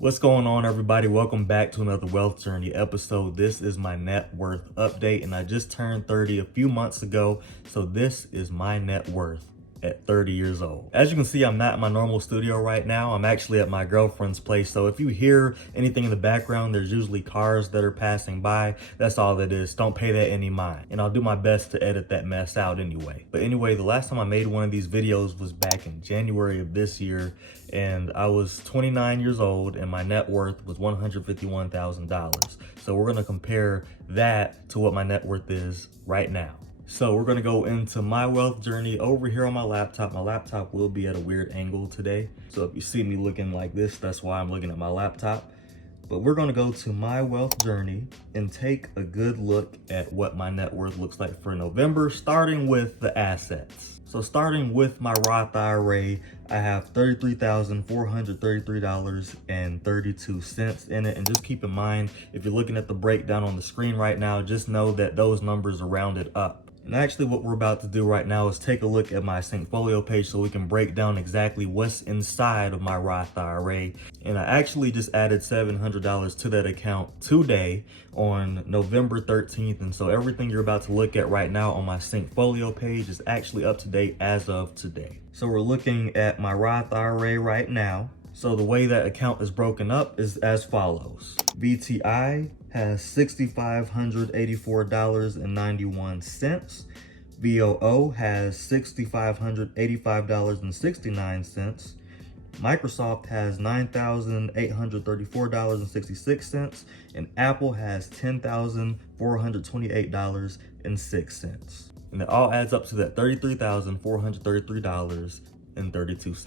What's going on, everybody? Welcome back to another Wealth Journey episode. This is my net worth update, and I just turned 30 a few months ago, so this is my net worth at 30 years old. As you can see, I'm not in my normal studio right now. I'm actually at my girlfriend's place, so if you hear anything in the background, there's usually cars that are passing by. That's all that is. Don't pay that any mind, and I'll do my best to edit that mess out anyway. But anyway, the last time I made one of these videos was back in January of this year, and I was 29 years old and my net worth was $151,000. So we're gonna compare that to what my net worth is right now. So we're gonna go into my wealth journey over here on my laptop. My laptop will be at a weird angle today. So if you see me looking like this, that's why I'm looking at my laptop. But we're gonna go to my wealth journey and take a good look at what my net worth looks like for November, starting with the assets. So starting with my Roth IRA, I have $33,433.32 in it. And just keep in mind, if you're looking at the breakdown on the screen right now, just know that those numbers are rounded up. And actually what we're about to do right now is take a look at my Syncfolio page so we can break down exactly what's inside of my Roth IRA. And I actually just added $700 to that account today on November 13th. And so everything you're about to look at right now on my Syncfolio page is actually up to date as of today. So we're looking at my Roth IRA right now. So the way that account is broken up is as follows. VTI has $6,584.91. VOO has $6,585.69. Microsoft has $9,834.66, and Apple has $10,428.06. And it all adds up to that $33,433.32.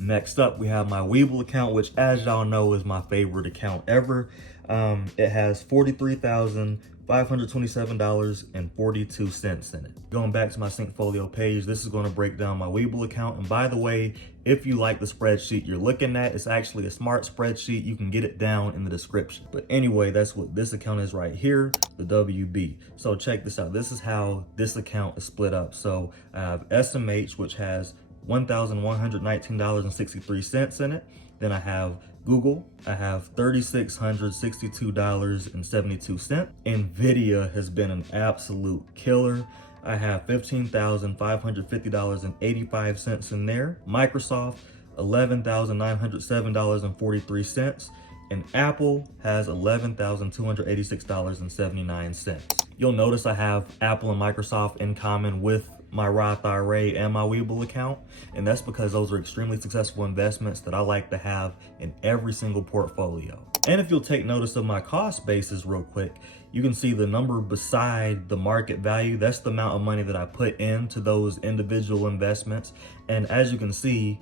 Next up, we have my Webull account, which, as y'all know, is my favorite account ever. It has $43,527.42 in it. Going back to my Syncfolio page, this is going to break down my Webull account. And by the way, if you like the spreadsheet you're looking at, it's actually a smart spreadsheet. You can get it down in the description. But anyway, that's what this account is right here, the WB. So check this out. This is how this account is split up. So I have SMH, which has $1,119.63 in it. Then I have Google, I have $3,662.72. Nvidia has been an absolute killer. I have $15,550.85 in there. Microsoft, $11,907.43. And Apple has $11,286.79. You'll notice I have Apple and Microsoft in common with my Roth IRA and my Webull account, and that's because those are extremely successful investments that I like to have in every single portfolio. And if you'll take notice of my cost basis real quick, you can see the number beside the market value. That's the amount of money that I put into those individual investments, and as you can see,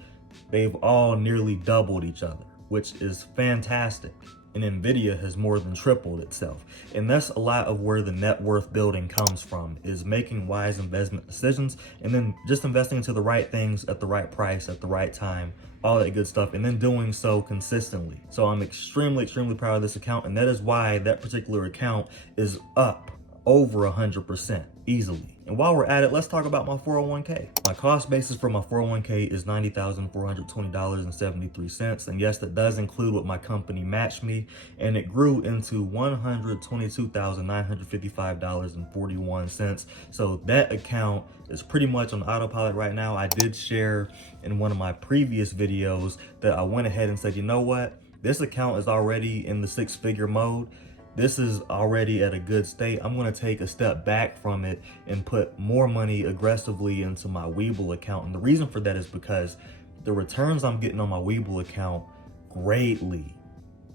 they've all nearly doubled each other, which is fantastic. And Nvidia has more than tripled itself. And that's a lot of where the net worth building comes from, is making wise investment decisions and then just investing into the right things at the right price at the right time, all that good stuff, and then doing so consistently. So I'm extremely proud of this account, and that is why that particular account is up over 100% easily. And while we're at it, let's talk about my 401k. My cost basis for my 401k is $90,420.73. And yes, that does include what my company matched me. And it grew into $122,955.41. So that account is pretty much on autopilot right now. I did share in one of my previous videos that I went ahead and said, you know what? This account is already in the six-figure mode. This is already at a good state. I'm gonna take a step back from it and put more money aggressively into my Webull account. And the reason for that is because the returns I'm getting on my Webull account greatly,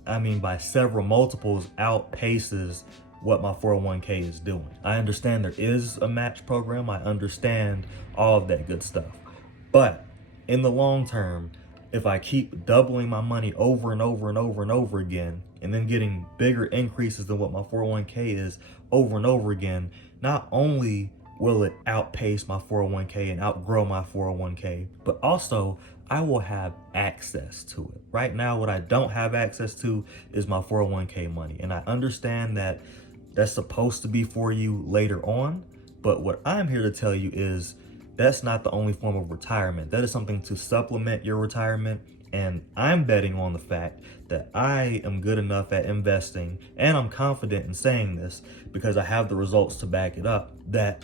I mean by several multiples, outpaces what my 401k is doing. I understand there is a match program. I understand all of that good stuff. But in the long term, if I keep doubling my money over and over and over and over again, and then getting bigger increases than what my 401k is over and over again, not only will it outpace my 401k and outgrow my 401k, but also I will have access to it. Right now, what I don't have access to is my 401k money. And I understand that that's supposed to be for you later on. But what I'm here to tell you is that's not the only form of retirement. That is something to supplement your retirement. And I'm betting on the fact that I am good enough at investing, and I'm confident in saying this because I have the results to back it up, that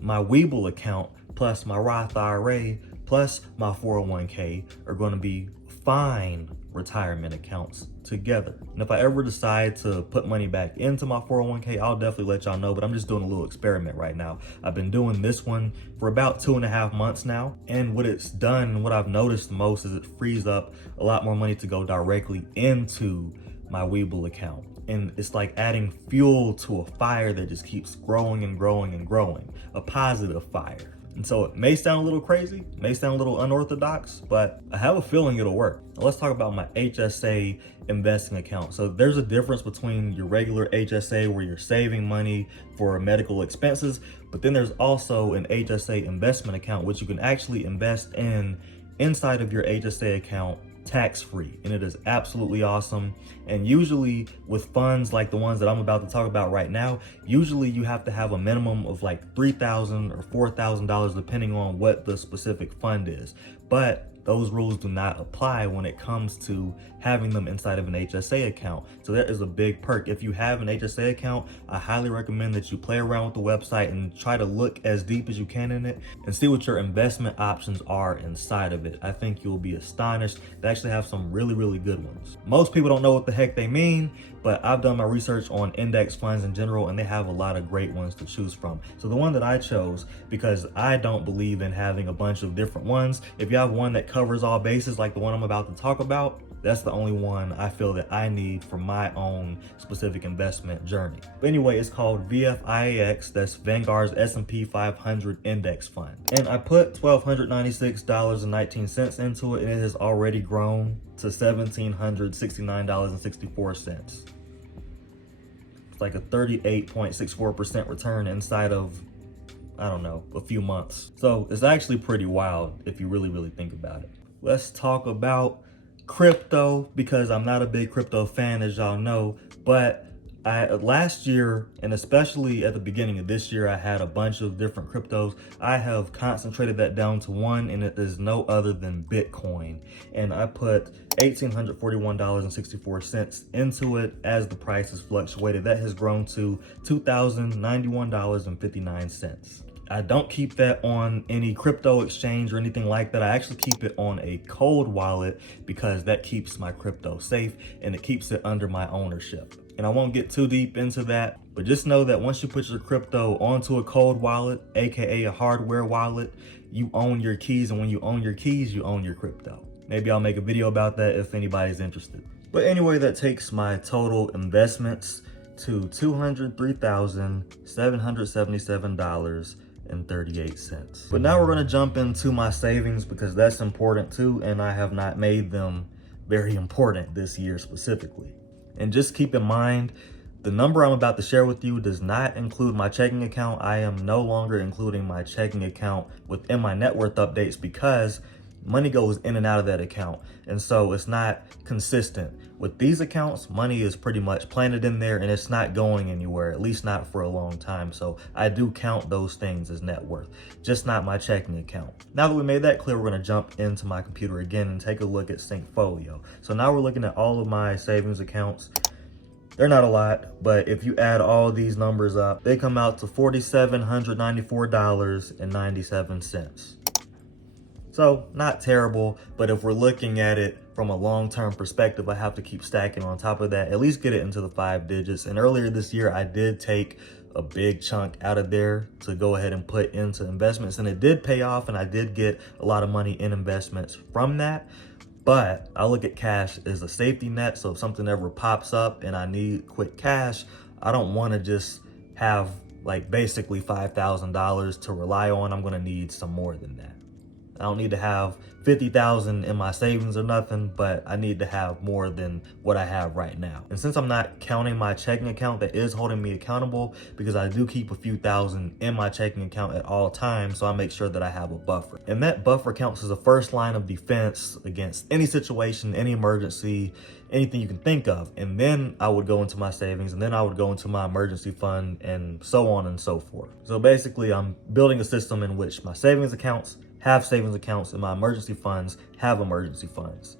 my Webull account plus my Roth IRA plus my 401k are going to be fine retirement accounts together. And if I ever decide to put money back into my 401k, I'll definitely let y'all know, but I'm just doing a little experiment right now. I've been doing this one for about 2.5 months now. And what it's done, what I've noticed the most is it frees up a lot more money to go directly into my Webull account. And it's like adding fuel to a fire that just keeps growing and growing and growing, a positive fire. And so it may sound a little crazy, may sound a little unorthodox, but I have a feeling it'll work. Now let's talk about my HSA investing account. So there's a difference between your regular HSA where you're saving money for medical expenses, but then there's also an HSA investment account, which you can actually invest in inside of your HSA account tax-free, and it is absolutely awesome. And usually with funds like the ones that I'm about to talk about right now, usually you have to have a minimum of like $3,000 or $4,000 depending on what the specific fund is. But those rules do not apply when it comes to having them inside of an HSA account. So that is a big perk. If you have an HSA account, I highly recommend that you play around with the website and try to look as deep as you can in it and see what your investment options are inside of it. I think you'll be astonished. They actually have some really, really good ones. Most people don't know what the heck they mean, but I've done my research on index funds in general, and they have a lot of great ones to choose from. So the one that I chose, because I don't believe in having a bunch of different ones, if you have one that covers all bases like the one I'm about to talk about, that's the only one I feel that I need for my own specific investment journey. But anyway, it's called VFIAX, that's Vanguard's S&P 500 Index Fund. And I put $1,296.19 into it, and it has already grown to $1,769.64. It's like a 38.64% return inside of, I don't know, a few months. So it's actually pretty wild if you really, really think about it. Let's talk about crypto, because I'm not a big crypto fan, as y'all know, but last year, and especially at the beginning of this year, I had a bunch of different cryptos. I have concentrated that down to one, and it is no other than Bitcoin. And I put $1,841.64 into it as the price has fluctuated. That has grown to $2,091.59. I don't keep that on any crypto exchange or anything like that. I actually keep it on a cold wallet because that keeps my crypto safe and it keeps it under my ownership. And I won't get too deep into that, but just know that once you put your crypto onto a cold wallet, aka a hardware wallet, you own your keys, and when you own your keys, you own your crypto. Maybe I'll make a video about that if anybody's interested. But anyway, that takes my total investments to $203,777.38. But now we're going to jump into my savings, because that's important too, and I have not made them very important this year specifically. And just keep in mind, the number I'm about to share with you does not include my checking account. I am no longer including my checking account within my net worth updates because money goes in and out of that account. And so it's not consistent. With these accounts, money is pretty much planted in there and it's not going anywhere, at least not for a long time. So I do count those things as net worth, just not my checking account. Now that we made that clear, we're going to jump into my computer again and take a look at Syncfolio. So now we're looking at all of my savings accounts. They're not a lot, but if you add all these numbers up, they come out to $4,794.97. So not terrible, but if we're looking at it from a long-term perspective, I have to keep stacking on top of that, at least get it into the 5 digits. And earlier this year, I did take a big chunk out of there to go ahead and put into investments, and it did pay off, and I did get a lot of money in investments from that. But I look at cash as a safety net, so if something ever pops up and I need quick cash, I don't want to just have like basically $5,000 to rely on. I'm going to need some more than that. I don't need to have 50,000 in my savings or nothing, but I need to have more than what I have right now. And since I'm not counting my checking account, that is holding me accountable, because I do keep a few thousand in my checking account at all times, so I make sure that I have a buffer. And that buffer counts as a first line of defense against any situation, any emergency, anything you can think of. And then I would go into my savings, and then I would go into my emergency fund, and so on and so forth. So basically, I'm building a system in which my savings accounts have savings accounts and my emergency funds have emergency funds.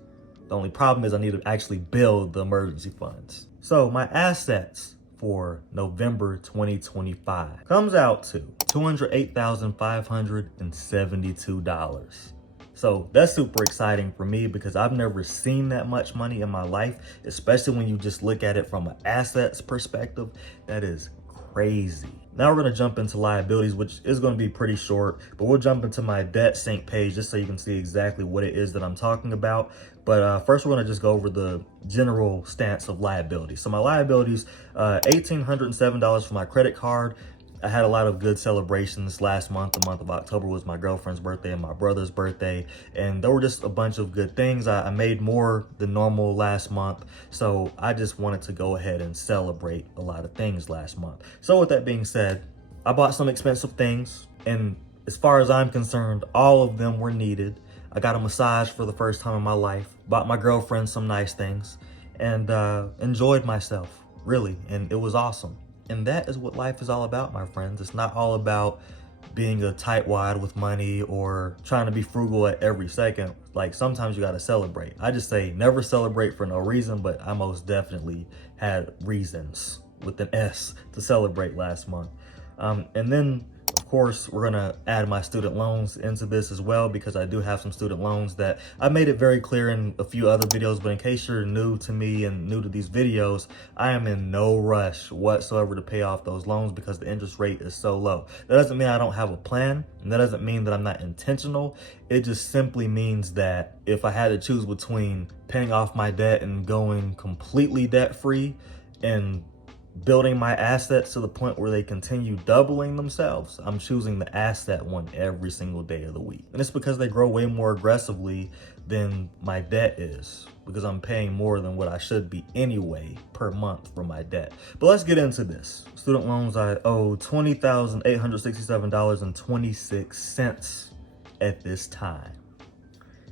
The only problem is I need to actually build the emergency funds. So my assets for November 2025 comes out to $208,572. So that's super exciting for me because I've never seen that much money in my life, especially when you just look at it from an assets perspective. That is crazy. Now we're going to jump into liabilities, which is going to be pretty short, but we'll jump into my debt sync page just so you can see exactly what it is that I'm talking about. But first, we're going to just go over the general stance of liabilities. So my liabilities, $1,807 for my credit card. I had a lot of good celebrations last month. The month of October was my girlfriend's birthday and my brother's birthday, and there were just a bunch of good things. I made more than normal last month, so I just wanted to go ahead and celebrate a lot of things last month. So with that being said, I bought some expensive things, and as far as I'm concerned, all of them were needed. I got a massage for the first time in my life, bought my girlfriend some nice things, and enjoyed myself, really, and it was awesome. And that is what life is all about, my friends. It's not all about being a tightwad with money or trying to be frugal at every second. Like, sometimes you gotta celebrate. I just say never celebrate for no reason, but I most definitely had reasons with an S to celebrate last month. And then, of course, we're gonna add my student loans into this as well, because I do have some student loans that I made it very clear in a few other videos, but in case you're new to me and new to these videos, I am in no rush whatsoever to pay off those loans because the interest rate is so low. That doesn't mean I don't have a plan, and that doesn't mean that I'm not intentional. It just simply means that if I had to choose between paying off my debt and going completely debt-free and building my assets to the point where they continue doubling themselves, I'm choosing the asset one every single day of the week. And it's because they grow way more aggressively than my debt is, because I'm paying more than what I should be anyway per month for my debt. But let's get into this. Student loans, I owe $20,867.26 at this time.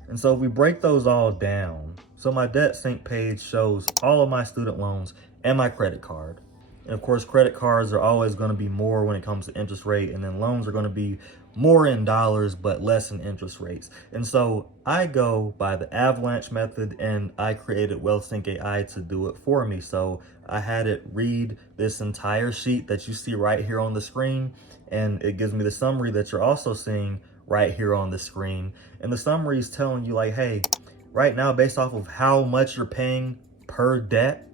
And so if we break those all down, so my debt sync page shows all of my student loans and my credit card. And of course, credit cards are always going to be more when it comes to interest rate, and then loans are going to be more in dollars but less in interest rates. And so I go by the avalanche method, and I created WealthSync AI to do it for me. So I had it read this entire sheet that you see right here on the screen, and it gives me the summary that you're also seeing right here on the screen. And the summary is telling you, like, hey, right now, based off of how much you're paying per debt,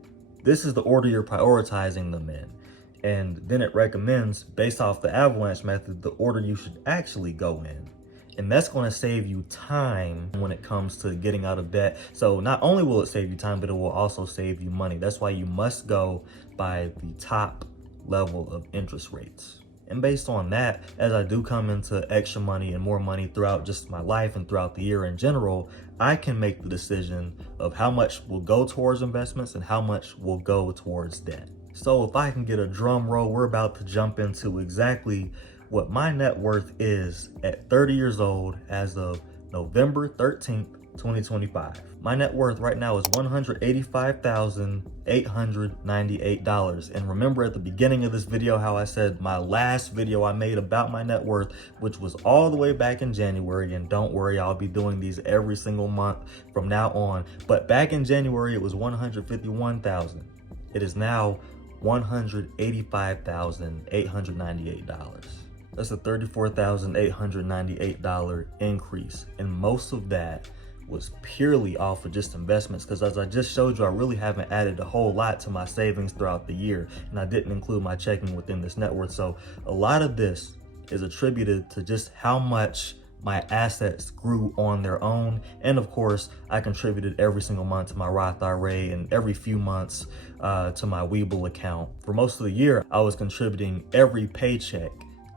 this is the order you're prioritizing them in. And then it recommends, based off the avalanche method, the order you should actually go in. And that's going to save you time when it comes to getting out of debt. So not only will it save you time, but it will also save you money. That's why you must go by the top level of interest rates. And based on that, as I do come into extra money and more money throughout just my life and throughout the year in general, I can make the decision of how much will go towards investments and how much will go towards debt. So if I can get a drum roll, we're about to jump into exactly what my net worth is at 30 years old as of November 13th, 2025. My net worth right now is $185,898. And remember at the beginning of this video how I said my last video I made about my net worth, which was all the way back in January, and don't worry, I'll be doing these every single month from now on. But back in January, it was $151,000. It is now $185,898. That's a $34,898 increase. And most of that was purely off of just investments, because as I just showed you, I really haven't added a whole lot to my savings throughout the year, and I didn't include my checking within this net worth. So a lot of this is attributed to just how much my assets grew on their own. And of course, I contributed every single month to my Roth IRA and every few months to my Webull account. For most of the year, I was contributing every paycheck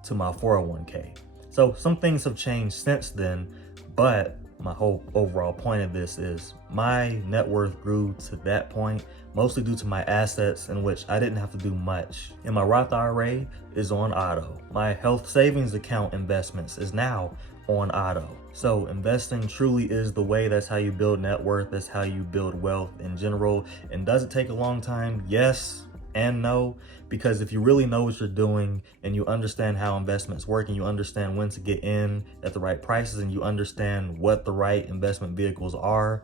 to my 401k. So some things have changed since then, but my whole overall point of this is my net worth grew to that point mostly due to my assets, in which I didn't have to do much. And my Roth IRA is on auto. My health savings account investments is now on auto. So investing truly is the way. That's how you build net worth. That's how you build wealth in general. And does it take a long time? Yes and no, because if you really know what you're doing and you understand how investments work and you understand when to get in at the right prices and you understand what the right investment vehicles are,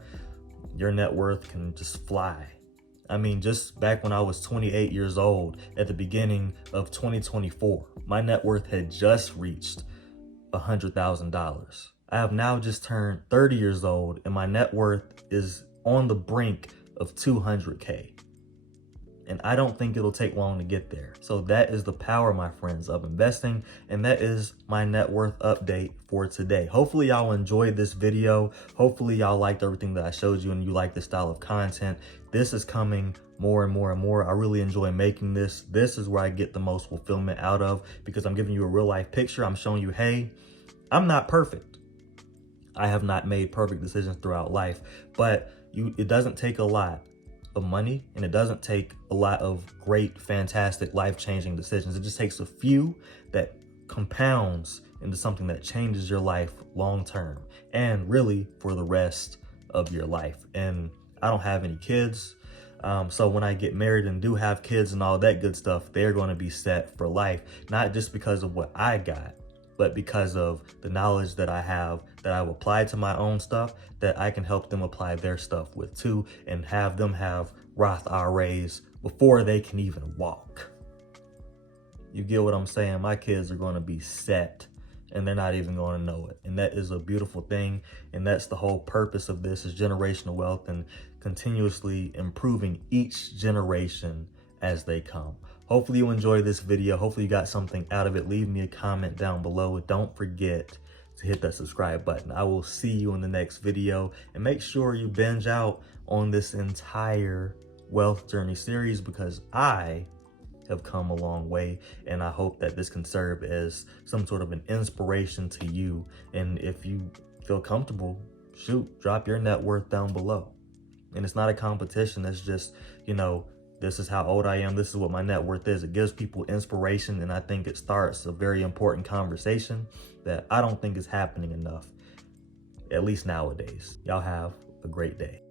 your net worth can just fly. I mean, just back when I was 28 years old at the beginning of 2024, my net worth had just reached $100,000. I have now just turned 30 years old and my net worth is on the brink of 200K. And I don't think it'll take long to get there. So that is the power, my friends, of investing. And that is my net worth update for today. Hopefully y'all enjoyed this video. Hopefully y'all liked everything that I showed you and you like the style of content. This is coming more and more and more. I really enjoy making this. This is where I get the most fulfillment out of, because I'm giving you a real life picture. I'm showing you, hey, I'm not perfect. I have not made perfect decisions throughout life, but it doesn't take a lot of money and it doesn't take a lot of great, fantastic, life-changing decisions. It just takes a few that compounds into something that changes your life long-term and really for the rest of your life. And I don't have any kids. So when I get married and do have kids and all that good stuff, they're going to be set for life, not just because of what I got, but because of the knowledge that I have, that I've applied to my own stuff, that I can help them apply their stuff with too, and have them have Roth IRAs before they can even walk. You get what I'm saying? My kids are going to be set and they're not even going to know it. And that is a beautiful thing. And that's the whole purpose of this, is generational wealth and continuously improving each generation as they come. Hopefully you enjoyed this video. Hopefully you got something out of it. Leave me a comment down below. Don't forget to hit that subscribe button. I will see you in the next video, and make sure you binge out on this entire wealth journey series, because I have come a long way, and I hope that this can serve as some sort of an inspiration to you. And if you feel comfortable, shoot, drop your net worth down below. And it's not a competition. It's just, you know, this is how old I am. This is what my net worth is. It gives people inspiration. And I think it starts a very important conversation that I don't think is happening enough, at least nowadays. Y'all have a great day.